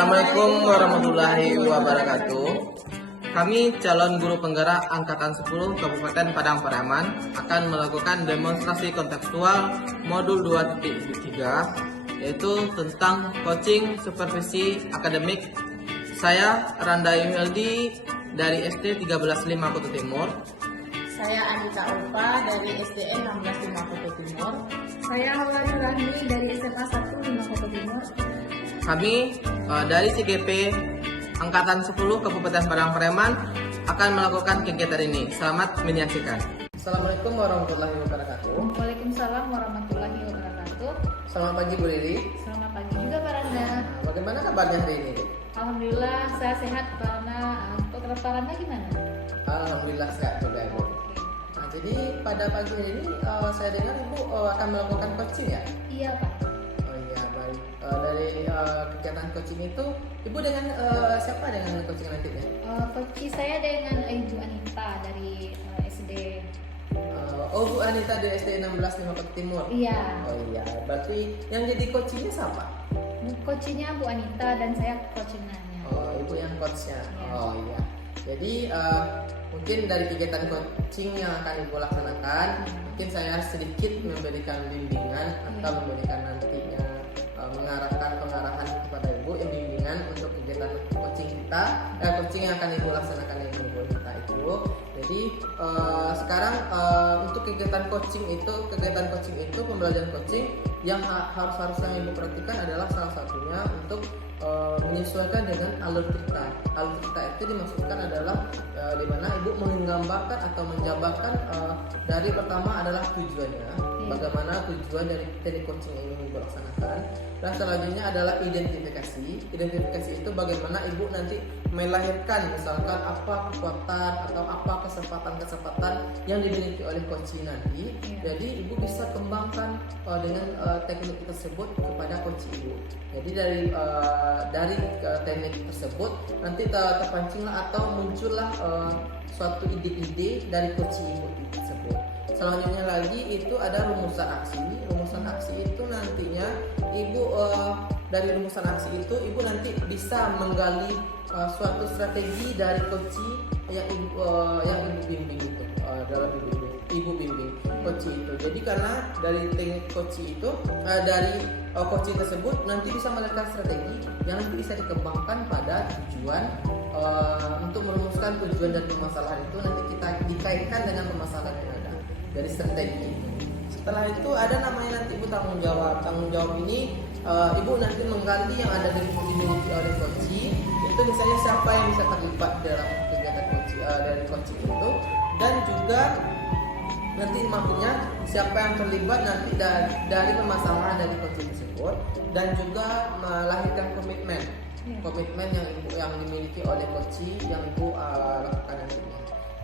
Assalamualaikum warahmatullahi wabarakatuh. Kami calon guru penggerak Angkatan 10 Kabupaten Padang Pariaman akan melakukan demonstrasi kontekstual modul 2.3 yaitu tentang coaching supervisi akademik. Saya Randa Yuheldi dari SD 135 Kutu Timur. Saya Anita Ulfa dari SDN 16 Kutu Timur. Saya Hawari Rahmi dari SMA 1 Kutu Timur. Kami dari CGP Angkatan 10 Kabupaten Padang Pariaman akan melakukan kegiatan ini. Selamat menyaksikan. Assalamualaikum warahmatullahi wabarakatuh. Waalaikumsalam warahmatullahi wabarakatuh. Selamat pagi Bu Lili. Selamat pagi juga Pak Randa. Bagaimana kabarnya hari ini? Alhamdulillah saya sehat, karena untuk restorannya gimana? Alhamdulillah sehat juga Ibu. Nah, jadi pada pagi hari ini saya dengar Ibu akan melakukan coaching ya? Iya Pak. Oh iya, baik. Dari kegiatan coaching itu Ibu dengan siapa dengan coaching nantinya? Coach saya dengan Ibu Anita dari SD. Oh, Bu Anita dari SD 16 Kutu Timur. Iya. Oh iya, berarti yang jadi coachingnya siapa? Coachnya Bu Anita dan saya coachingannya. Oh, Ibu yang coachnya. Iya. Oh iya. Jadi mungkin dari kegiatan coaching yang akan Ibu laksanakan, mungkin saya sedikit memberikan bimbingan atau memberikan nantinya mengarahkan pengarahan kepada Ibu yang bimbingan untuk kegiatan coaching kita, coaching yang akan Ibu laksanakan yang Ibu minta itu. Jadi sekarang untuk kegiatan coaching itu pembelajaran coaching yang harus yang Ibu perhatikan adalah salah satunya untuk menyesuaikan dengan alur cerita. Alur cerita itu dimaksudkan adalah di mana Ibu menggambarkan atau menjabarkan dari pertama adalah tujuannya, bagaimana tujuan dari teknik coaching ini Ibu laksanakan. Dan selanjutnya adalah identifikasi. Identifikasi itu bagaimana Ibu nanti melahirkan misalkan apa kekuatan atau apa kesempatan yang dimiliki oleh coaching nanti. Jadi Ibu bisa kembangkan dengan teknik tersebut kepada coach Ibu. Jadi dari teknik tersebut nanti terpancinglah atau muncullah suatu ide-ide dari coach Ibu tersebut. Selanjutnya lagi itu ada rumusan aksi. Rumusan aksi itu nantinya Ibu dari rumusan aksi itu Ibu nanti bisa menggali suatu strategi dari coach yang Ibu bimbing itu dalam Ibu bimbing coach itu. Jadi karena dari teknik coach itu dari coaching tersebut nanti bisa melahirkan strategi yang nanti bisa dikembangkan pada tujuan untuk merumuskan tujuan dan permasalahan itu nanti kita dikaitkan dengan permasalahan yang ada dari strategi itu. Setelah itu ada namanya nanti Ibu tanggung jawab. Tanggung jawab ini Ibu nanti menggali yang ada dimiliki oleh coaching itu, misalnya siapa yang bisa terlibat dalam kegiatan coaching dari coaching itu, dan juga nanti maksudnya siapa yang terlibat nanti dari permasalahan dari coaching tersebut, dan juga melahirkan komitmen yang dimiliki oleh coaching yang Ibu lakukan nantinya.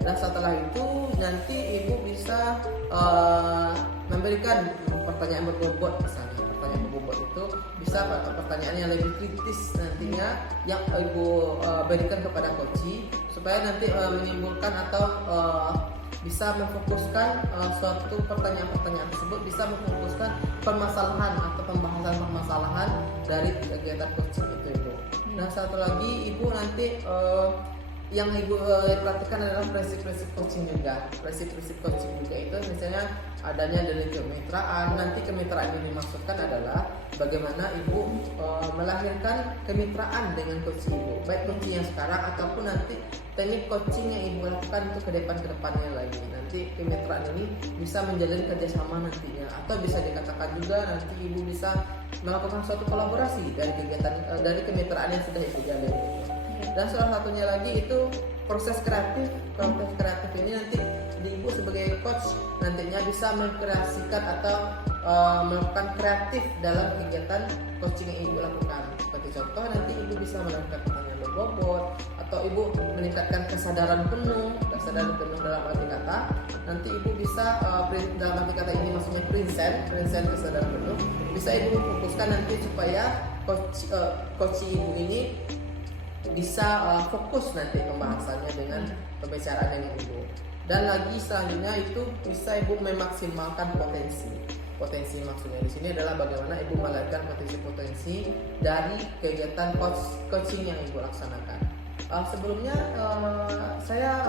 Dan setelah itu nanti Ibu bisa memberikan pertanyaan berbobot. Misalnya pertanyaan berbobot itu bisa pertanyaan yang lebih kritis nantinya yang Ibu berikan kepada coaching supaya nanti menimbulkan atau bisa memfokuskan suatu pertanyaan tersebut bisa memfokuskan permasalahan atau pembahasan permasalahan dari kegiatan coaching itu Ibu. Nah, satu lagi Ibu nanti yang Ibu perhatikan adalah prinsip-prinsip coaching juga. Prinsip-prinsip coaching juga itu misalnya adanya dari kemitraan. Nanti kemitraan yang dimaksudkan adalah bagaimana Ibu melahirkan kemitraan dengan coach Ibu, baik coaching yang sekarang ataupun nanti teknik coaching yang Ibu lakukan untuk kedepannya lagi. Nanti kemitraan ini bisa menjalin kerjasama nantinya, atau bisa dikatakan juga nanti Ibu bisa melakukan suatu kolaborasi dari kegiatan dari kemitraan yang sudah Ibu jalin. Dan salah satunya lagi itu proses kreatif. Proses kreatif ini nanti Ibu sebagai coach nantinya bisa mengkreasikan atau melakukan kreatif dalam kegiatan coaching yang Ibu lakukan. Seperti contoh nanti Ibu bisa melakukan pertanyaan berbobot, atau Ibu meningkatkan kesadaran penuh dalam arti kata. Nanti Ibu bisa dalam arti kata ini maksudnya present kesadaran penuh. Bisa Ibu fokuskan nanti supaya coach Ibu ini bisa fokus nanti pembahasannya dengan pembicaraan yang Ibu. Dan lagi selanjutnya itu bisa Ibu memaksimalkan potensi. potensi maksudnya di sini adalah bagaimana ibu melahirkan potensi-potensi dari kegiatan coaching yang ibu laksanakan. Sebelumnya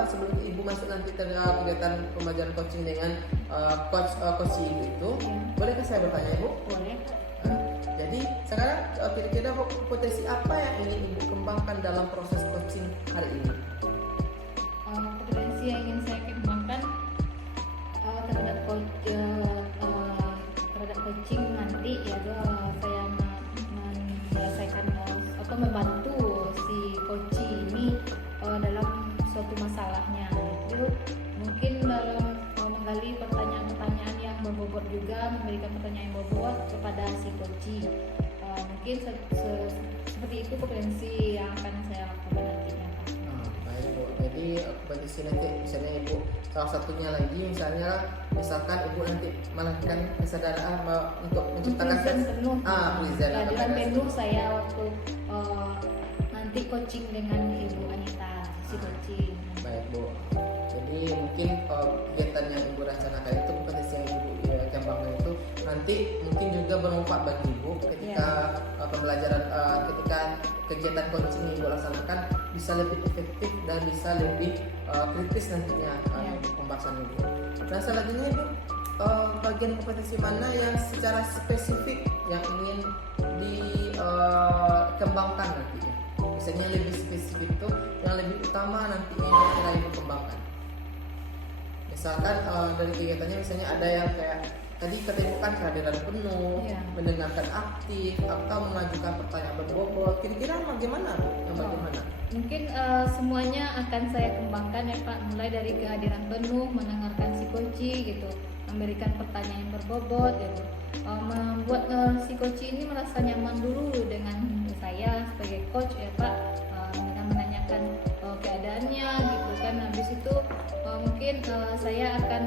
sebelum ibu masuk nanti ke kegiatan pembelajaran coaching dengan coach ibu itu, bolehkah saya bertanya ibu? Boleh. Jadi sekarang kira-kira potensi apa yang ingin ibu kembangkan dalam proses coaching hari ini? Potensi yang ingin saya kembangkan terhadap coaching nanti yaitu saya menyelesaikan atau membantu si coach ini dalam suatu masalahnya. Itu mungkin dalam menggali pertanyaan-pertanyaan yang berbobot juga, memberikan pertanyaan yang berbobot kepada si coach. Mungkin seperti itu potensi yang akan saya lakukan nantinya. Baik Bu, jadi potensi nanti misalnya ibu salah satunya lagi misalkan ibu nanti melakukan kesadaran untuk menciptakan Present penuh. present atau Kehadiran present. penuh saya waktu nanti coaching dengan Ibu Anita, si coaching. Baik Bu, jadi mungkin kegiatan yang ibu rencanakan itu potensi yang ibu kembangkan itu nanti mungkin juga bermanfaat bagi ibu ketika pembelajaran ketika kegiatan coaching yang ibu laksanakan bisa lebih efektif dan bisa lebih kritis nantinya pembahasan ibu. Nah selanjutnya ibu, bagian kompetensi mana yang secara spesifik yang ingin dikembangkan nantinya? Misalnya lebih spesifik itu yang lebih utama nantinya yang kira ibu kembangkan. Misalkan dari kegiatannya misalnya ada yang kayak tadi kata ibu kan kehadiran penuh, mendengarkan aktif atau mengajukan pertanyaan berbobot. Kira-kira bagaimana Bu? Yang bagaimana? Mungkin semuanya akan saya kembangkan ya Pak, mulai dari kehadiran penuh, mendengarkan si coach gitu, memberikan pertanyaan yang berbobot gitu, membuat si coach ini merasa nyaman dulu dengan saya sebagai coach ya Pak, dengan menanyakan keadaannya gitu kan. Habis itu mungkin saya akan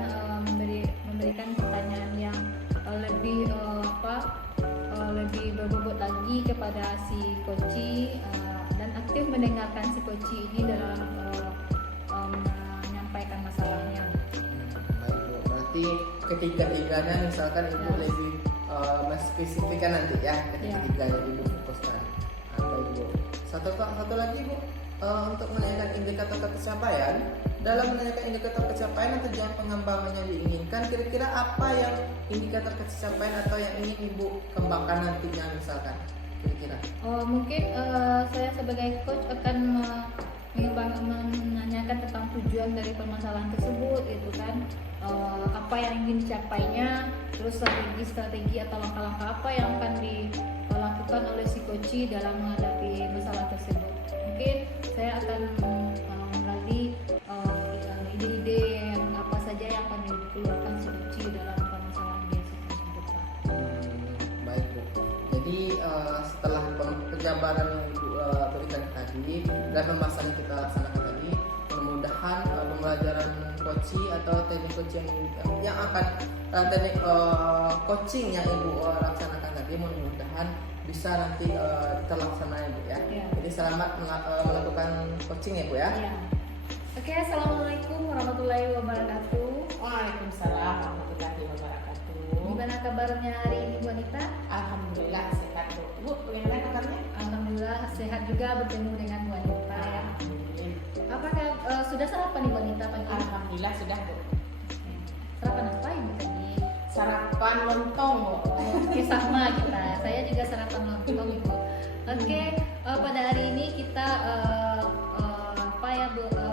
memberikan pertanyaan yang lebih lebih berbobot lagi kepada si coach, dan aktif mendengarkan si coach ini dalam menyampaikan masalahnya. Baik Bu, berarti ketiga-tiganya misalkan ibu lebih spesifikkan nanti ya ketiga-tiganya ibu fokuskan. Baik Bu, satu lagi Bu, untuk menanyakan indikator pencapaian. Dalam menanyakan indikator pencapaian atau tujuan pengembangan yang diinginkan, kira-kira apa yang indikator pencapaian atau yang ingin ibu kembangkan nantinya misalkan kira-kira? Mungkin saya sebagai coach akan menanyakan tentang tujuan dari permasalahan tersebut gitu kan, apa yang ingin dicapainya, terus strategi atau langkah-langkah apa yang akan dilakukan oleh si coach dalam menghadapi masalah tersebut. Mungkin saya akan melalui ide-ide yang apa saja yang akan dikeluarkan si coach dalam permasalahan dia tersebut Pak. Baik Bu, jadi setelah penjabaran yang ibu berikan tadi dan pembahasan yang kita laksanakan tadi, mudah-mudahan pembelajaran coaching atau teknik coaching yang akan teknik coaching yang ibu laksanakan tadi mudah-mudahan bisa nanti terlaksana ya Bu ya. Jadi selamat melakukan coaching ya Bu ya. Oke, assalamualaikum warahmatullahi wabarakatuh. Waalaikumsalam warahmatullahi wabarakatuh. Gimana kabarnya hari ini Bu Anita? Alhamdulillah sehat Bu. Bu, bagaimana kabarnya? Alhamdulillah sehat juga bertemu dengan Bu Anita ya. Alhamdulillah. Apakah sudah sarapan nih Bu Anita pagi? Alhamdulillah sudah Bu. Sarapan apa Ibu tadi? Sarapan lontong Bu. Oke, sama kita. Saya juga sarapan lontong Ibu. Oke, pada hari ini kita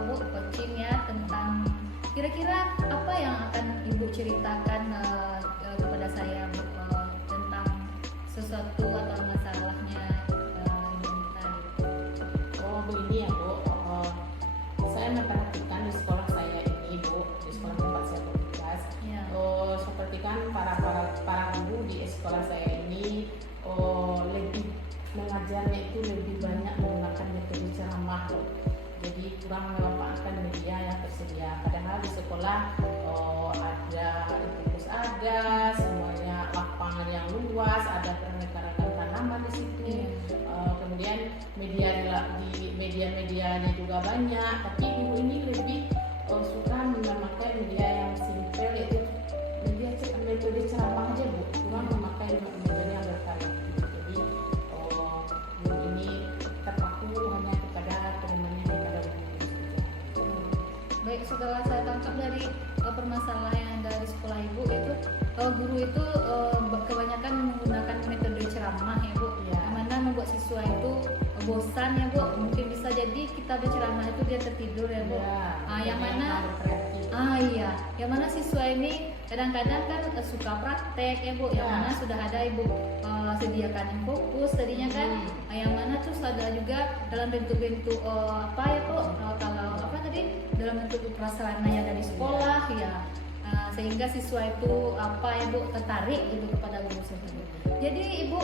Bu coaching ya tentang kira-kira apa yang akan Ibu ceritakan kepada saya Bu tentang sesuatu atau masalahnya Ibu Anita. Oh begini ya Bu, saya memperhatikan di sekolah saya ini Bu, di sekolah tempat saya bertugas. Seperti kan para guru di sekolah saya ini lebih mengajarnya itu lebih banyak menggunakan metode ceramah Bu. Jadi kurang memanfaatkan media yang tersedia. Padahal di sekolah ada kampus, ada semuanya lapangan yang luas, ada keanekaragaman tanaman di situ. Kemudian media-medianya juga banyak. Tapi ibu ini lebih suka memakai media yang simpel, yaitu metode ceramah aja Bu. setelah saya tangkap dari permasalahan yang dari sekolah ibu itu guru itu kebanyakan menggunakan metode ceramah ya bu, Iya. yang mana membuat siswa itu bosan ya bu. Mungkin bisa jadi kita berceramah itu dia tertidur ya bu. Yang mana iya, yang mana siswa ini kadang-kadang kan suka praktek ya bu, yang mana sudah ada ibu sediakan yang fokus tadinya kan, yang mana terus ada juga dalam bentuk-bentuk apa ya bu, kalau apa tadi dalam bentuk prasarana yang dari sekolah ya, sehingga siswa itu apa ya bu tertarik gitu kepada guru tersebut. Jadi ibu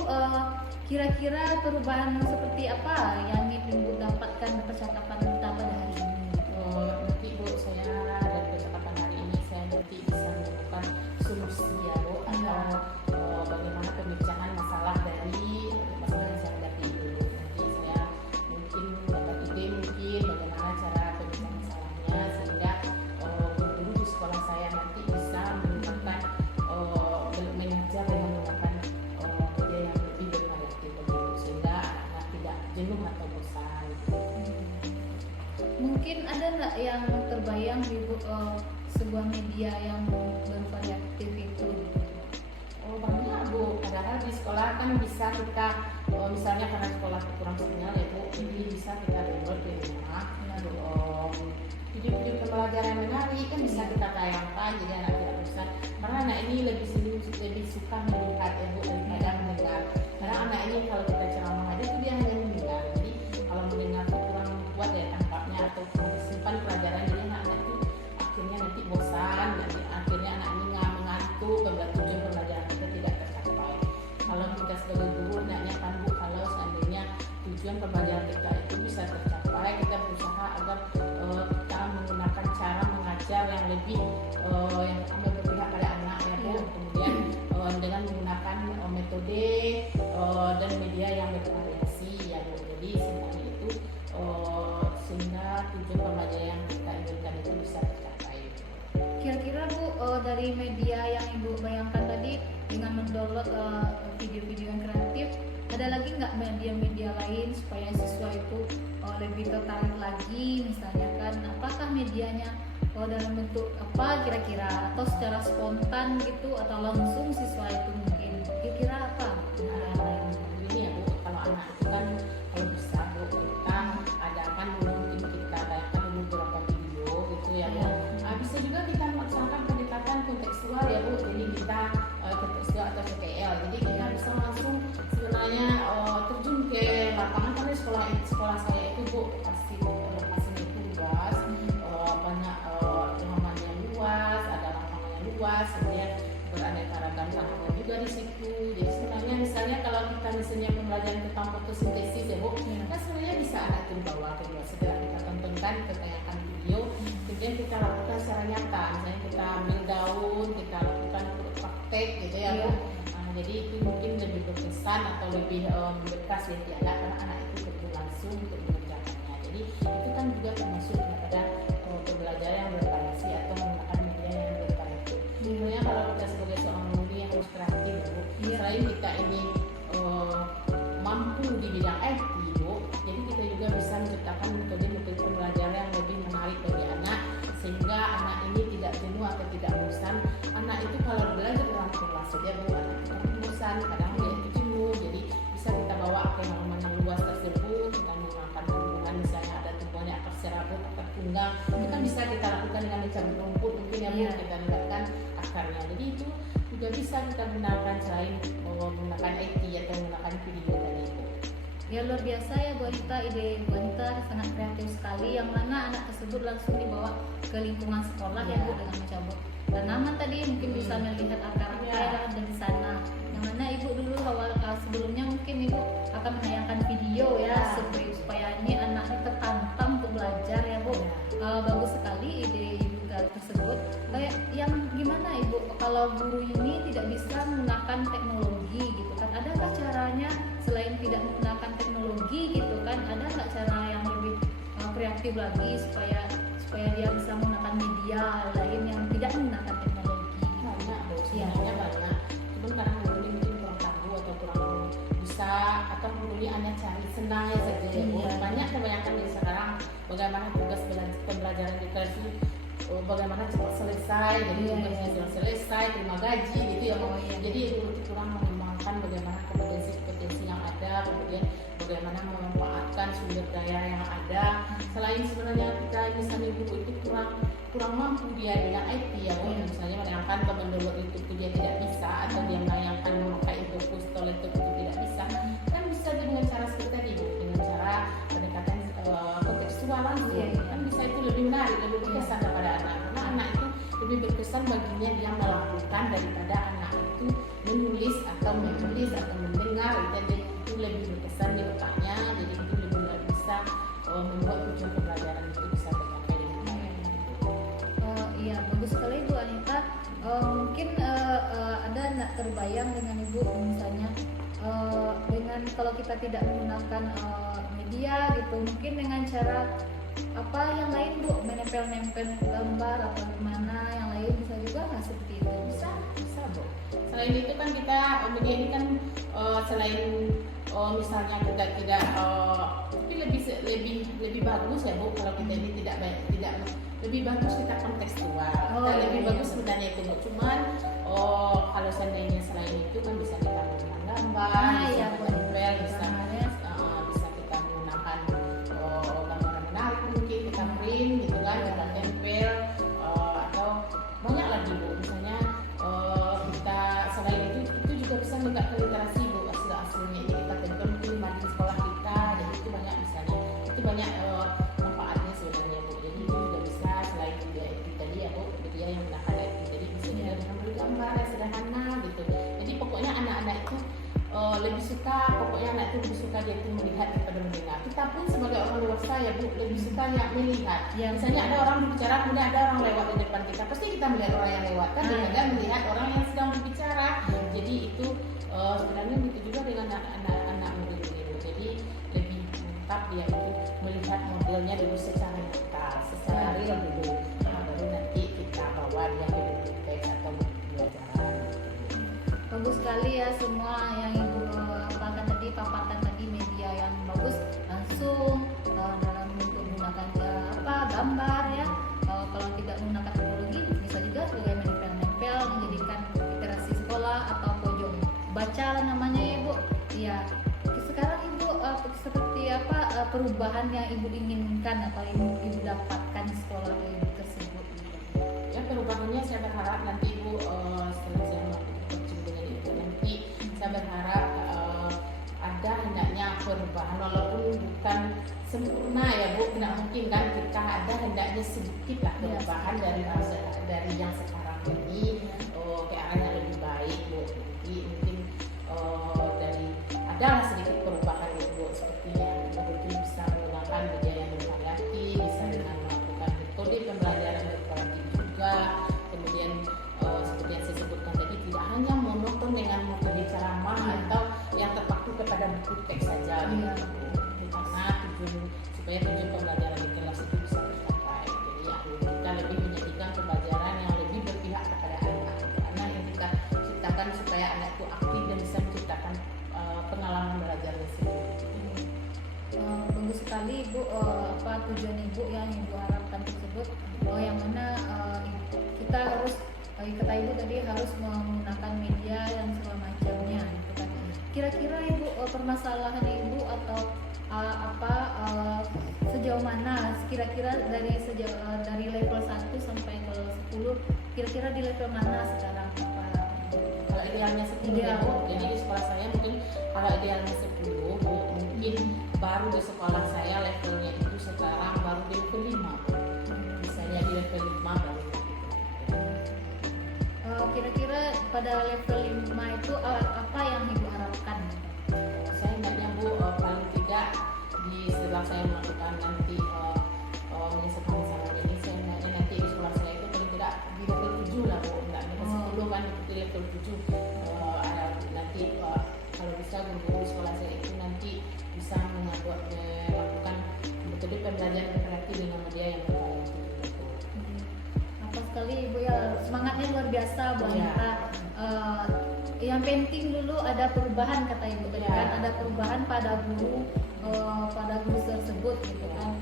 kira-kira perubahan seperti apa yang ingin ibu dapatkan percakapan kita pada hari ini? Nanti bu, saya dari percakapan hari ini saya nanti bisa menemukan solusi ya bu, atau bagaimana pemecahan masalah dari masalah yang saya hadapi dulu. Nanti saya mungkin dapat ide mungkin bagaimana cara pemecahan masalahnya, sehingga guru di sekolah saya nanti bisa menggunakan mengajar dengan menggunakan media yang lebih bervariatif begitu, sehingga anak-anak tidak jenuh atau bosan. Mungkin ada nggak yang terbayang di sebuah media yang bervariatif itu? Banyak bu, padahal di sekolah kan bisa kita misalnya karena sekolah kurang sinyal ya bu, jadi bisa kita download di rumah. Video-video pembelajaran menarik kan bisa kita tayangkan, jadi anak tidak bosan. Karena anak ini lebih suka melihat ya bu daripada mendengar. Karena anak ini kalau kita ceramah aja tuh dia hanya mendengar. Jadi kalau mendengar tuh kurang kuat ya tangkapnya atau simpan pelajaran, jadi anak-anak itu akhirnya nanti bosan, nanti akhirnya anak ini mengantuk, tujuan pembelajaran kita tidak tercapai. Kalau kita sebagai guru hendaknya kan bu, kalau seandainya tujuan pembelajaran kita itu bisa tercapai, kita berusaha agar kita menggunakan cara mengajar yang lebih yang berpihak pada anak ya bu. Kemudian dengan menggunakan metode dan media yang bervariasi ya bu. Jadi semuanya itu sehingga tujuan pembelajaran yang kita inginkan itu bisa tercapai. Kira-kira bu dari media yang ibu bayangkan tadi dengan mendownload video-video yang kreatif, ada lagi nggak media-media lain supaya siswa itu lebih tertarik lagi, misalnya kan apakah medianya dalam bentuk apa kira-kira, atau secara spontan gitu, atau langsung siswa itu mungkin kira-kira apa yang lain? Ini ya bu, kalau anak itu kan kalau bisa bu kita adakan dulu, mungkin kita bayangkan dulu beberapa video gitu ya bu. Bisa juga kita melaksanakan pendekatan kontekstual ya bu, jadi kita kontekstual atau PKL, jadi kita bisa langsung sebenarnya terjun ke lapangan. Karena sekolah saya itu bu pasti lokasinya itu luas, banyak halaman yang luas, ada lapangan yang luas, kemudian beraneka ragam tanaman juga di situ. Jadi sebenarnya misalnya kalau kita misalnya pembelajaran tentang fotosintesis ya bu, kan sebenarnya bisa anak itu bawa kedua setelah kita tontonkan, kita tayangkan video, kemudian kita lakukan secara nyata, misalnya kita ambil daun, kita lakukan praktek gitu ya bu. Jadi itu mungkin lebih berkesan atau lebih membekas di anak, karena anak itu terjun langsung untuk mengerjakannya. Jadi itu kan juga termasuk kepada pembelajaran yang bervariasi atau menggunakan media yang bervariasi. Sebenarnya kalau kita sebagai seorang guru yang harus kreatif bu, selain kita ini mampu di bidang IT bu, jadi kita juga bisa menciptakan metode-metode pembelajaran yang lebih menarik bagi anak, sehingga anak ini tidak jenuh atau tidak bosan. Anak itu kalau belajar dalam kelas saja bu, anak itu bosan, kadang dia itu jenuh. Jadi bisa kita bawa ke halaman yang luas tersebut, kita menggunakan tumbuhan, misalnya ada tumbuhan yang akar serabut, akar tunggang, itu kan bisa kita lakukan dengan mencabut rumput mungkin ya bu, kita gunakan akarnya. Jadi itu juga bisa kita gunakan selain menggunakan IT atau menggunakan video tadi itu. Ya luar biasa ya Bu Anita, ide Bu Anita sangat kreatif sekali, yang mana anak tersebut langsung dibawa ke lingkungan sekolah ya Bu, dengan mencabut tanaman tadi, mungkin bisa melihat akar-akar dari sana, yang mana Ibu dulu awal sebelumnya mungkin Ibu akan menayangkan video ya, supaya ini anaknya tertantang untuk belajar ya Bu. Bagus sekali ide Ibu tersebut. Kayak yang gimana Ibu kalau guru ini tidak bisa menggunakan teknologi gitu kan, adakah caranya selain tidak menggunakan teknologi gitu kan, ada nggak cara yang lebih kreatif lagi supaya dia bisa menggunakan media lain yang tidak menggunakan teknologi? Banyak bu, sebenarnya banyak. Cuma karena guru mungkin kurang tahu atau kurang bisa, atau guru ini hanya cari senang saja ya bu. Banyak kebanyakan di sekarang bagaimana tugas pembelajaran di kelas itu bagaimana cepat selesai, jadi tugasnya sudah selesai, terima gaji gitu ya. Jadi kurang mengembangkan bagaimana kompetensi yang ada, kemudian bagaimana memanfaatkan sumber daya yang ada. Selain sebenarnya kita misalnya guru itu kurang mampu dia dengan IT ya, misalnya menayangkan ke mendownload YouTube itu dia tidak bisa, atau dia menayangkan memakai Infokus atau laptop itu tidak bisa, kan bisa dengan cara seperti tadi, dengan cara pendekatan kontekstual langsung, kan bisa itu lebih menarik, lebih berkesan kepada anak, karena anak itu lebih berkesan baginya dia melakukan daripada anak itu menulis atau menulis atau mendengar, itu lebih berkesan di otaknya, jadi itu lebih bisa membuat tujuan pembelajaran itu bisa tercapai dengan baik. Iya, bagus sekali Bu Anita. Mungkin ada nggak terbayang dengan Ibu misalnya dengan kalau kita tidak menggunakan media gitu, mungkin dengan cara apa yang lain Bu, menempel-nempel gambar atau gimana yang lain bisa juga nggak seperti itu? Bisa Bu. Selain itu kan kita media ini kan selain misalnya kita tidak tapi lebih bagus ya Bu, kalau kita ini tidak lebih bagus kita kontekstual. Lebih bagus sebenarnya itu Bu. Cuman kalau seandainya selain itu kan bisa kita menggunakan gambar, bisa menempel, bisa kita menggunakan gambar menarik, mungkin kita print gitu kan, kita tempel, atau banyak lagi Bu. Misalnya kita selain itu juga bisa meningkatkan literasi Bu, asli-aslinya ini kita tempel mungkin di sekolah kita, dan itu banyak misalnya, itu banyak manfaatnya sebenarnya Bu. Jadi itu juga bisa selain media itu tadi ya Bu, media yang menggunakan itu jadi bisa juga dengan gambar yang sederhana gitu. Jadi pokoknya anak-anak itu lebih suka, pokoknya anak itu lebih suka dia itu melihat daripada mendengar. Kita pun sebagai orang dewasa ya Bu, lebih suka yang melihat. Misalnya ada orang berbicara, kemudian ada orang lewat di depan kita, pasti kita melihat orang yang lewat kan, daripada melihat orang yang sedang berbicara. Jadi itu sebenarnya begitu juga dengan anak-anak muda ini Bu. Jadi lebih lengkap dia itu melihat modelnya dulu secara nyata, secara real dulu, baru nanti kita bawa dia ke teks atau pembelajaran. Bagus sekali ya semua yang Ibu paparkan tadi media yang bagus langsung dalam bentuk menggunakan gambar ya. Kalau tidak menggunakan teknologi bisa juga sebagai menempel-nempel, menjadikan literasi sekolah atau pojok baca lah namanya ya Bu. Ya sekarang Ibu seperti apa perubahan yang Ibu inginkan atau Ibu dapatkan di sekolah Ibu tersebut? Ya perubahannya saya berharap nanti Ibu setelah saya melakukan dengan Ibu nanti saya berharap ada hendaknya perubahan, walaupun bukan sempurna ya Bu, tidak mungkin kan, kita ada hendaknya sedikit lah perubahan dari yang sekarang ini ke arah yang lebih baik Bu. Jadi mungkin dari adalah sedikit perubahan Bu, seperti yang betul bisa menggunakan media yang bervariasi, bisa dengan melakukan metode pembelajaran bervariasi juga, kemudian seperti yang saya sebutkan tadi tidak hanya monoton dengan metode ceramah atau yang terpaku kepada buku teks saja gitu. Karena supaya tujuan pembelajaran di kelas itu bisa tercapai. Jadi ya, kita lebih menjadikan pembelajaran yang lebih berpihak kepada anak. Karena yang kita ciptakan supaya anak itu aktif dan bisa menciptakan pengalaman belajar tersebut. Bagus sekali Ibu, tujuan Ibu yang Ibu harapkan tersebut, yang mana kita harus kata Ibu tadi harus menggunakan media yang segala macamnya gitu kan. Kira-kira Ibu permasalahan Ibu atau sejauh mana kira-kira dari level 1 sampai ke 10 kira-kira di level mana sekarang? Kalau idealnya 10 ya Bu. Jadi di sekolah saya mungkin kalau idealnya 10 Bu, mungkin baru di sekolah saya levelnya itu sekarang baru di level 5. Misalnya di level 5 baru. Kira-kira pada level 5 itu apa yang Ibu harapkan? Saya hendaknya Bu paling tidak setelah saya melakukan nanti menyelesaikan masalah ini, saya hendaknya nanti di sekolah saya itu paling tidak di level 7 lah Bu, enggak level 10 kan, di level 7 nanti kalau bisa guru-guru di sekolah saya itu nanti bisa melakukan metode pembelajaran interaktif dengan media yang bervariasi. Apa sekali Ibu ya, semangatnya luar biasa Bu Anita. Yang penting dulu ada perubahan kata Ibu tadi kan, ada perubahan pada guru tersebut gitu kan.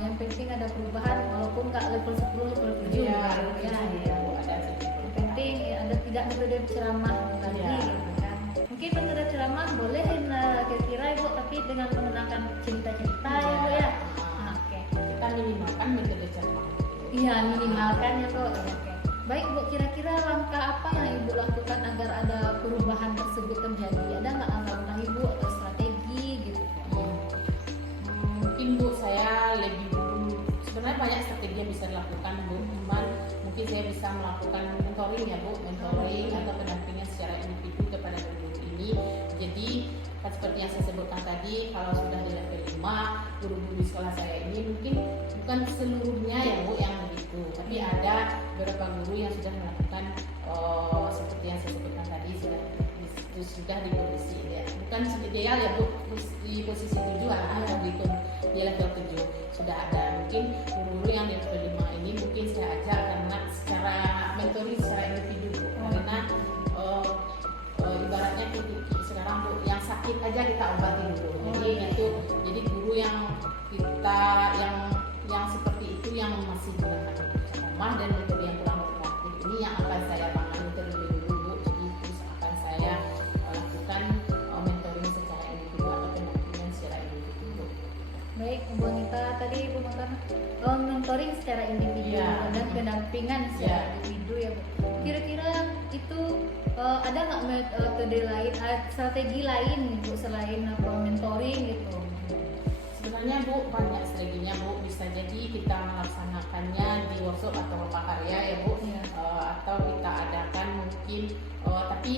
Yang penting ada perubahan walaupun nggak level 10 level 7 Iya, ya. Bu, ada sedikit Yang penting ada tidak metode ceramah lagi Iya. gitu kan. Mungkin metode ceramah boleh kira-kira Ibu tapi dengan menggunakan cerita-cerita ya Bu ya. Nah, oke. Kita minimalkan metode ceramah. Iya minimalkan ya Bu. Oke. Baik Bu, kira-kira langkah apa yang Ibu lakukan agar ada perubahan tersebut terjadi? Ada nggak langkah-langkah Ibu atau strategi gitu? Mungkin Bu, saya lebih dulu sebenarnya banyak strategi yang bisa dilakukan Bu, cuman mungkin saya bisa melakukan mentoring ya Bu, mentoring atau pendampingan secara individu kepada guru ini. Jadi kan seperti yang saya sebutkan tadi, kalau sudah di level 5, guru-guru di sekolah saya ini mungkin bukan seluruhnya ya Bu yang begitu, tapi ada beberapa guru yang sudah melakukan seperti yang saya sebutkan tadi, sudah di posisi ya, bukan ideal ya Bu, di posisi 7 atau di level 7 sudah ada. Mungkin guru-guru yang di level 5 ini mungkin saya ajak karena secara mentoring secara individu Bu, karena ibaratnya sekarang Bu, yang sakit aja kita obati dulu. Jadi itu, jadi guru yang kita yang seperti itu yang masih menggunakan ceramah dan metode yang kurang kooperatif ini yang akan saya tangani terlebih dulu Bu. Jadi terus akan saya lakukan mentoring secara individu atau pendampingan secara individu. Baik, Bu Anita tadi Ibu mengatakan mentoring secara individu Iya. dan pendampingan secara individu ya Bu. Kira-kira itu ada nggak metode lain, strategi lain Bu selain mentoring gitu? Sebenarnya Bu banyak strateginya Bu, bisa jadi kita melaksanakannya di workshop atau lomba karya ya Bu, Iya. Atau kita adakan mungkin tapi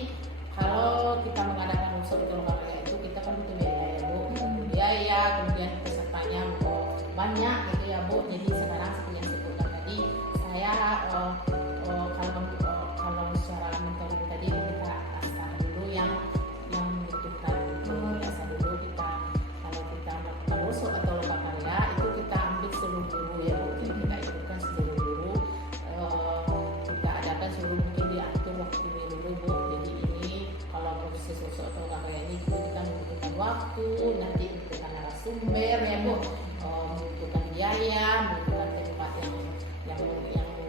kalau kita mengadakan workshop atau lomba karya itu kita kan butuh biaya ya Bu, butuh biaya, kemudian pesertanya banyak gitu ya Bu. Jadi sekarang seperti yang saya sebutkan tadi, saya kalau secara mentoring tadi kita asal dulu yang membutuhkan asal dulu kita, kalau kita melakukan workshop atau lomba karya itu kita ambil seluruh guru ya Bu, jadi kita ikutkan seluruh guru, kita adakan seluruh, mungkin diatur waktunya dulu Bu. Jadi ini kalau proses workshop atau lomba karya ini kita membutuhkan waktu, nanti membutuhkan narasumber ya Bu, membutuhkan biaya, membutuhkan tempat yang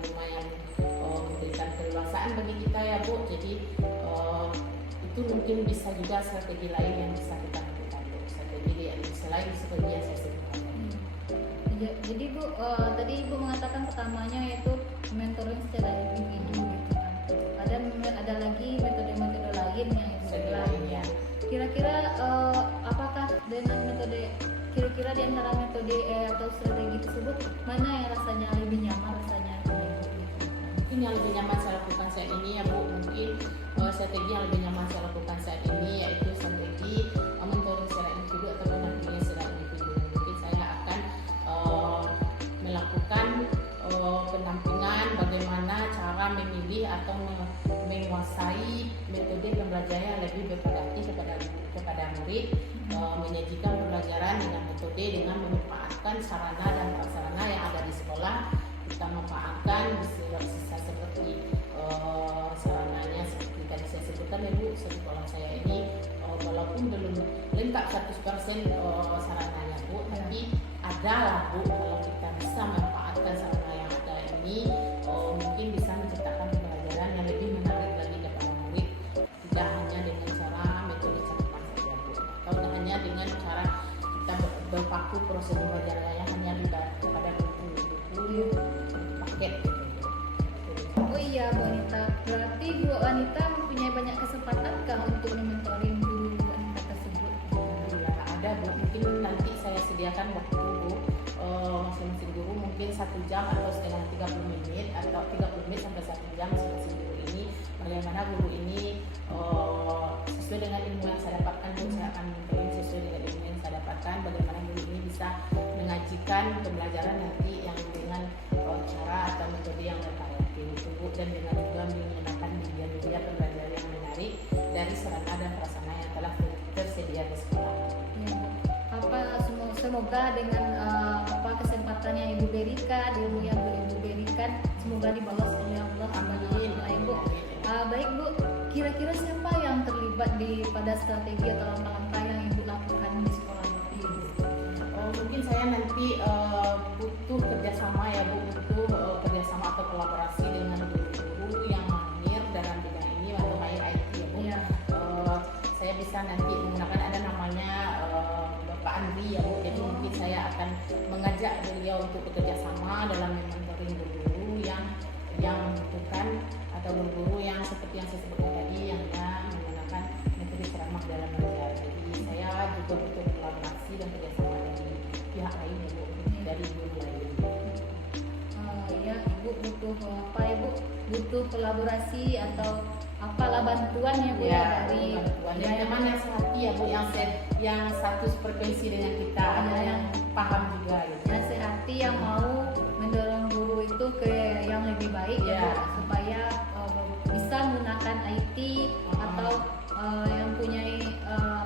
lumayan memberikan keleluasaan bagi kita ya Bu. Jadi itu mungkin bisa juga strategi lain yang bisa kita lakukan Bu, strategi selain seperti yang saya sebutkan. Jadi Bu, tadi Ibu mengatakan pertamanya yaitu mentoring secara individu gitu kan. Ada lagi metode-metode lain yang Ibu bilang ya. Kira-kira apakah dengan metode, kira-kira di antara metode atau strategi tersebut mana yang rasanya lebih nyaman rasanya? Mungkin yang lebih nyaman saya lakukan saat ini ya Bu, mungkin strategi yang lebih nyaman saya lakukan saat ini yaitu strategi mentoring secara individu atau pendampingan secara individu. Mungkin saya akan melakukan pendampingan bagaimana cara memilih atau menguasai metode pembelajaran yang lebih berpraktik kepada murid, menyajikan pembelajaran dengan metode dengan memanfaatkan sarana dan prasarana yang ada di sekolah. Kita memanfaatkan bisa seperti sarananya seperti tadi saya sebutkan ya Bu, sekolah saya ini walaupun belum lengkap 100% sarananya Bu, tapi adalah Bu, kalau kita bisa memanfaatkan sarana yang ada ini mungkin bisa menciptakan pembelajaran yang lebih menarik lagi kepada murid, tidak hanya dengan cara metode ceramah saja Bu, atau hanya dengan cara kita berpaku proses pembelajaran yang hanya kepada buku paket. Oh iya Bu Anita, berarti Bu Anita mempunyai banyak kesempatan kah untuk mentoring guru Bu Anita tersebut? Ya, ada Bu, mungkin nanti saya sediakan waktu Bu, masing-masing guru mungkin 1 jam atau setengah 30 menit atau 30 menit sampai 1 jam masing-masing guru ini, bagaimana guru ini sesuai dengan ilmu yang saya dapatkan Bu, saya akan mentoring sesuai dengan ilmu yang saya dapatkan, bagaimana guru ini bisa mengajikan pembelajaran nanti yang dengan cara atau metode yang variatif itu Bu, dan dengan juga menggunakan media-media pembelajaran yang menarik dari sarana dan prasarana yang telah tersedia di sekolah. Ya, semoga dengan kesempatan yang Ibu berikan, ilmu yang Ibu berikan, semoga dibalas oleh Allah. Amin. Bu. Baik Bu, kira-kira siapa yang terlibat pada strategi atau langkah-langkah yang Ibu lakukan di sekolah Ibu? Mungkin saya nanti butuh mengajak beliau untuk bekerja sama dalam mentoring guru-guru yang membutuhkan atau guru-guru yang seperti yang saya sebutkan tadi yang menggunakan metode ceramah dalam mengajar. Jadi saya juga butuh kolaborasi dan kerjasama dari pihak lain ya Bu, dari guru lain. Ya, Ibu butuh apa ya Bu? Butuh kolaborasi atau apalah bantuan ya Bu Ya, dari bantuan. Dan teman yang sehati ya Bu, yang satu frekuensi dengan kita, ada yang paham juga gitu. yang sehati yang mau mendorong guru itu ke yang lebih baik ya Ya. Bu, supaya bisa menggunakan IT atau yang punya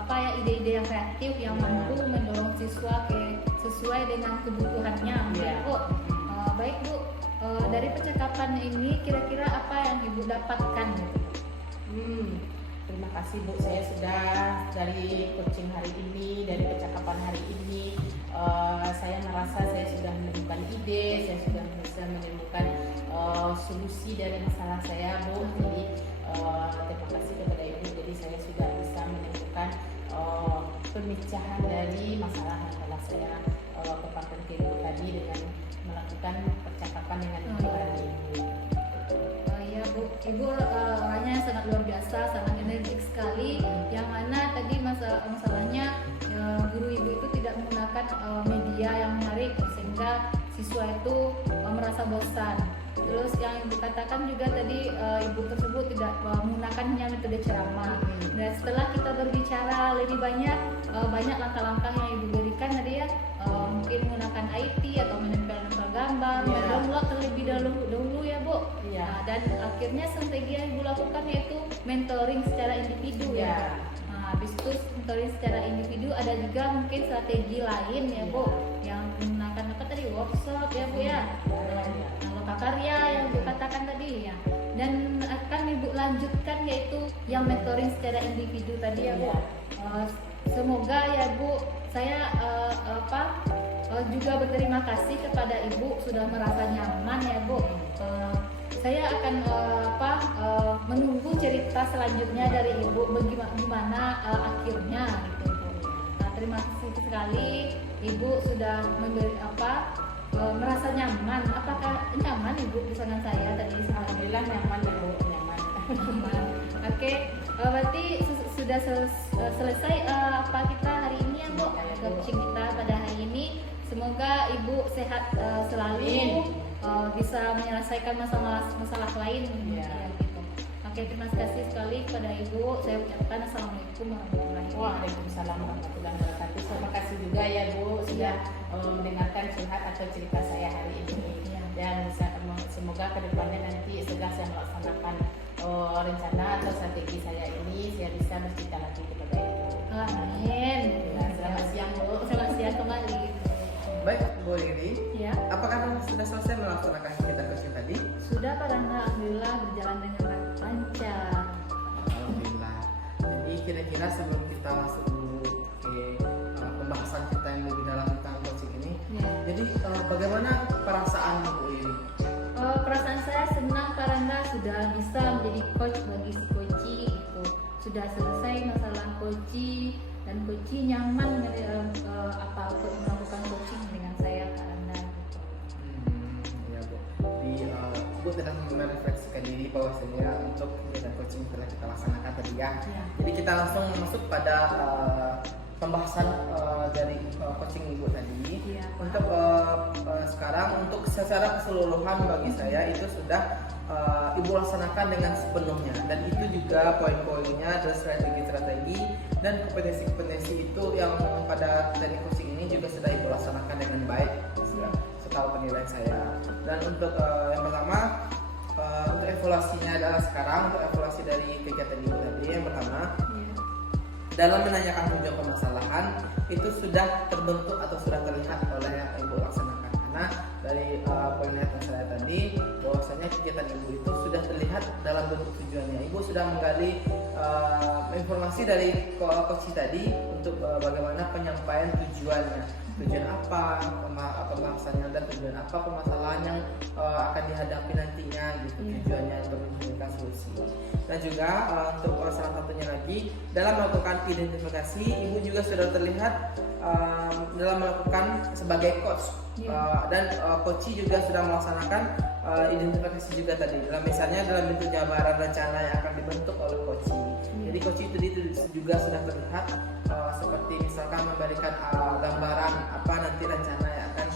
apa ya ide-ide yang kreatif yang mampu mendorong siswa sesuai dengan kebutuhannya. Ya. Bu, baik Bu, dari percakapan ini kira-kira apa yang Ibu dapatkan gitu? Terima kasih Bu, saya sudah dari coaching hari ini, dari percakapan hari ini, saya merasa saya sudah menemukan ide, saya sudah bisa menemukan solusi dari masalah saya Bu. Jadi terima kasih kepada Ibu, jadi saya sudah bisa menemukan pemecahan dari masalah yang telah saya paparkan ke Ibu tadi dengan melakukan percakapan dengan Ibu hari ini. Ya Bu, Ibu orangnya sangat luar biasa, sangat energik sekali. Yang mana tadi masalahnya guru Ibu itu tidak menggunakan media yang menarik sehingga siswa itu merasa bosan. Terus yang Ibu katakan juga tadi Ibu tersebut tidak menggunakan hanya metode ceramah. Dan setelah kita berbicara lebih banyak langkah-langkah yang Ibu berikan tadi ya, mungkin menggunakan IT atau menempel-nempel gambar, download terlebih dahulu ya Bu. Nah, dan akhirnya strategi yang Ibu lakukan yaitu mentoring secara individu ya. Nah, habis itu mentoring secara individu ada juga mungkin strategi lain ya Bu, yang menggunakan apa tadi, workshop ya Bu ya. Karya yang Ibu katakan tadi ya, dan akan Ibu lanjutkan yaitu yang mentoring secara individu tadi ya Bu. Semoga ya Bu, saya juga berterima kasih kepada Ibu sudah merasa nyaman ya Bu. Saya akan menunggu cerita selanjutnya dari Ibu bagaimana akhirnya gitu Bu. Nah, terima kasih sekali Ibu sudah merasa nyaman. Apakah nyaman Ibu bersama saya tadi? Alhamdulillah nyaman ya Bu, nyaman. Oke, berarti sudah selesai apa kita hari ini ya Bu, coaching kita pada hari ini. Semoga Ibu sehat selalu, bisa menyelesaikan masalah lain ya, gitu. Oke, terima kasih sekali kepada Ibu. Saya ucapkan assalamualaikum warahmatullahi wabarakatuh. Waalaikumsalam warahmatullahi wabarakatuh. Terima kasih juga ya Bu sudah mendengarkan curhat atau cerita saya hari ini. Dan semoga kedepannya nanti segera saya melaksanakan rencana atau strategi saya ini, saya bisa bercerita lagi kepada Ibu. Amin. Selamat siang Bu. Selamat siang kembali. Baik Bu Riri, Ya. apakah sudah selesai melaksanakan kegiatan coaching tadi? Sudah Pak Rangga, alhamdulillah berjalan dengan lancar. Alhamdulillah. Jadi kira-kira sebelum kita masuk dulu ke pembahasan kita yang lebih dalam tentang coaching ini, Ya. jadi bagaimana perasaan Bu Riri? Perasaan saya senang karena sudah bisa menjadi coach bagi si Koci gitu. Sudah selesai masalah Koci dan Koci nyaman untuk melakukan coaching dengan saya karena gitu. Ya Bu. Bu telah merefleksikan diri bahwasanya untuk kegiatan coaching telah kita laksanakan tadi ya. Jadi kita langsung masuk pada pembahasan dari coaching Ibu tadi. Ya. Untuk sekarang untuk secara keseluruhan bagi saya itu sudah Ibu laksanakan dengan sepenuhnya, dan itu juga poin-poinnya adalah strategi-strategi dan kompetensi-kompetensi itu yang pada teknik coaching ini juga sudah Ibu laksanakan dengan baik setahu penilaian saya. Dan untuk yang pertama untuk evaluasinya adalah sekarang untuk evaluasi dari kegiatan Ibu tadi, yang pertama dalam menanyakan tujuan permasalahan itu sudah terbentuk atau sudah terlihat oleh yang Ibu laksanakan, karena dari penglihatan saya tadi bahwasanya kegiatan Ibu itu sudah terlihat dalam bentuk tujuannya. Ibu sudah menggali informasi dari coach tadi untuk bagaimana penyampaian tujuannya. tujuan apa pembahasannya dan tujuan apa permasalahan yang akan dihadapi nantinya gitu, tujuannya untuk menemukan solusi. Dan juga untuk salah satunya lagi dalam melakukan identifikasi, ibu juga sudah terlihat dalam melakukan sebagai coach. Dan coach juga sudah melaksanakan identifikasi juga tadi misalnya dalam bentuk jabaran rencana yang akan dibentuk oleh coach. Jadi coach itu juga sudah terlihat seperti misalkan memberikan gambaran apa nanti rencana yang akan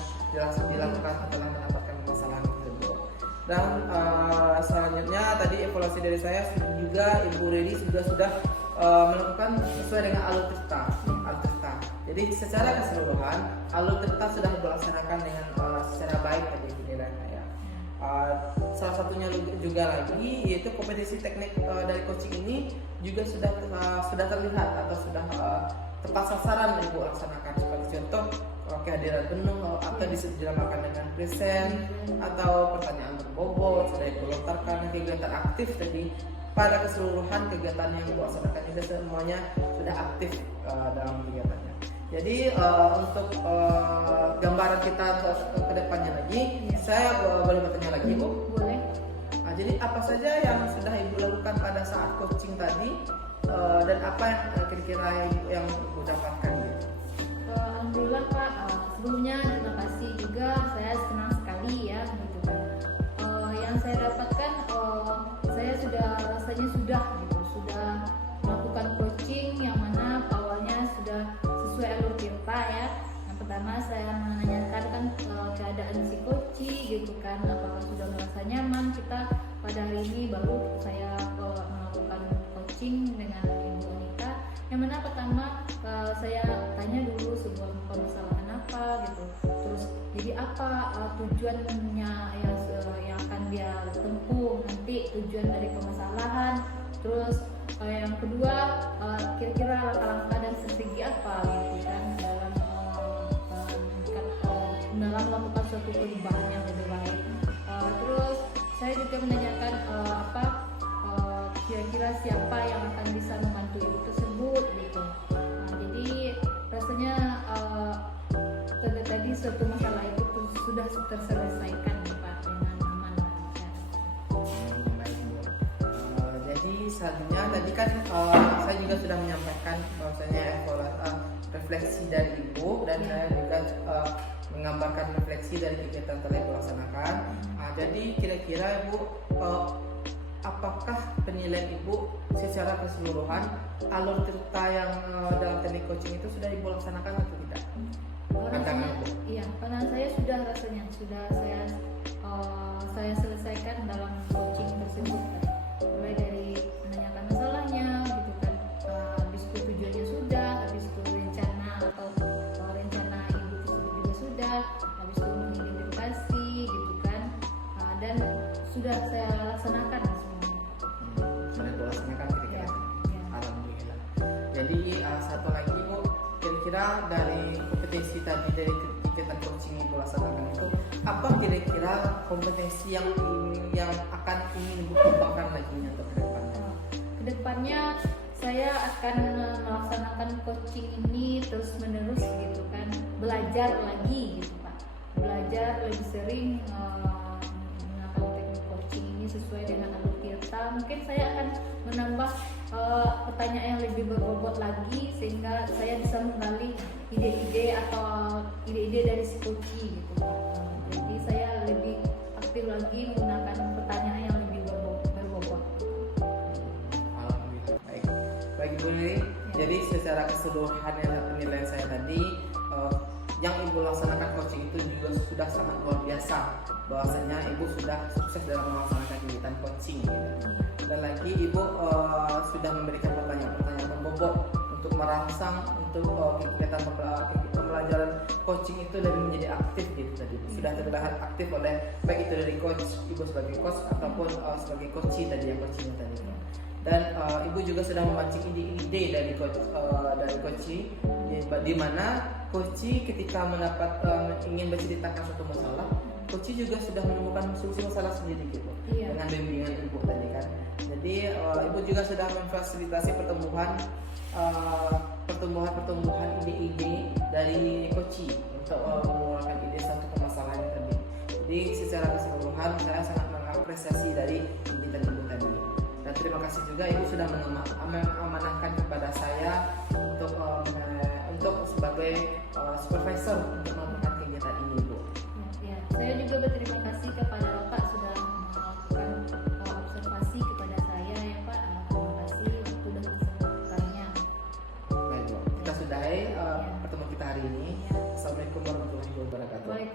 dilakukan setelah mendapatkan permasalahan tersebut. Dan selanjutnya tadi evaluasi dari saya juga Ibu Redi juga sudah melakukan sesuai dengan alur tirta. Jadi secara keseluruhan alur tirta sudah dilaksanakan dengan secara baik tadi penilaian saya. Salah satunya juga lagi yaitu kompetensi teknik dari coaching ini juga sudah terlihat atau sudah tepat sasaran Ibu laksanakan. Seperti contoh kehadiran penuh atau dinamakan dengan present atau pertanyaan berbobot sudah Ibu lontarkan, kegiatan aktif tadi pada keseluruhan kegiatan yang Ibu laksanakan juga semuanya sudah aktif dalam kegiatannya. Jadi untuk gambaran kita ke depannya lagi, saya boleh bertanya lagi Bu? Boleh. Jadi apa saja yang sudah Ibu lakukan pada saat coaching tadi dan apa yang kira-kira yang Ibu dapatkan? Alhamdulillah Pak, sebelumnya terima kasih juga, saya senang sekali ya gitu kan. Yang saya dapatkan, saya rasanya sudah melakukan coaching yang mana awalnya sudah sesuai alur tirta ya. Yang pertama saya menanyakan kan keadaan si coach gitu kan, apakah sudah merasa nyaman kita pada hari ini. Baru saya melakukan coaching dengan Ibu Monika, yang mana pertama saya tanya dulu sebuah permasalahan apa gitu, terus jadi apa tujuannya yang akan dia tempuh nanti, tujuan dari permasalahan. Terus yang kedua kira-kira langkah-langkah dan strategi apa gitu kan dalam melakukan suatu perubahan yang lebih baik. Terus saya juga menanyakan kira-kira siapa yang akan bisa membantu ibu tersebut gitu. Jadi rasanya tadi suatu masalah itu sudah terselesaikan Pak dengan aman dan lancar. Baik Bu. Jadi selanjutnya tadi kan saya juga sudah menyampaikan bahwasanya refleksi dari Ibu dan saya juga menggambarkan refleksi dari kegiatan telah Ibu laksanakan. Jadi kira-kira Ibu apakah penilaian Ibu secara keseluruhan alur tirta yang dalam teknik coaching itu sudah Ibu laksanakan atau tidak? Rasanya, iya, pandangan saya sudah saya selesaikan dalam coaching tersebut kan. Mulai dari menanyakan masalahnya gitu kan, habis itu tujuannya sudah, habis itu rencana atau rencana ibu tersebut juga sudah, habis itu mengidentifikasi gitu kan, dan sudah saya laksanakan semuanya. Sudah Ibu laksanakan kira-kira? Ya. Alhamdulillah. Jadi satu lagi Bu, kira-kira dari kompetensi tadi dari kegiatan coaching Ibu laksanakan itu apa kira-kira kompetensi yang akan ingin Ibu kembangkan lagi untuk ke depannya? Kedepannya saya akan melaksanakan coaching ini terus menerus gitu kan, belajar lagi gitu Pak, belajar lebih sering menggunakan teknik coaching ini sesuai dengan alur tirta. Mungkin saya akan menambah pertanyaan yang lebih berbobot lagi sehingga saya bisa menggali ide-ide dari si coach gitu Pak. Jadi saya lebih aktif lagi menggunakan pertanyaan yang lebih berbobot. Alhamdulillah. Baik Ibu Riri, jadi secara keseluruhan penilaian saya tadi yang Ibu laksanakan coaching itu juga sudah sangat luar biasa, bahwasanya Ibu sudah sukses dalam melaksanakan kegiatan coaching gitu. Dan lagi Ibu sudah memberikan pertanyaan-pertanyaan berbobot untuk merangsang untuk kegiatan pembelajaran coaching itu lebih menjadi aktif gitu tadi. Sudah terlihat aktif oleh baik itu dari coach Ibu sebagai coach ataupun sebagai coachee tadi yang coachingnya tadi. Dan Ibu juga sudah memancing ide-ide dari coachee di mana coachee ketika ingin menceritakan suatu masalah, coachee juga sudah menemukan solusi masalah sendiri gitu. Iya. Dengan bimbingan Ibu tadi kan. Jadi Ibu juga sudah memfasilitasi pertumbuhan ide-ide dari coachee untuk mengeluarkan ide satu permasalahan tadi. Jadi secara keseluruhan saya sangat mengapresiasi dari kegiatan ibu tadi. Dan terima kasih juga ibu sudah mengamanahkan kepada saya untuk sebagai supervisor untuk melakukan kegiatan ini, Bu. Ya, saya juga berterima kasih kepada Bapak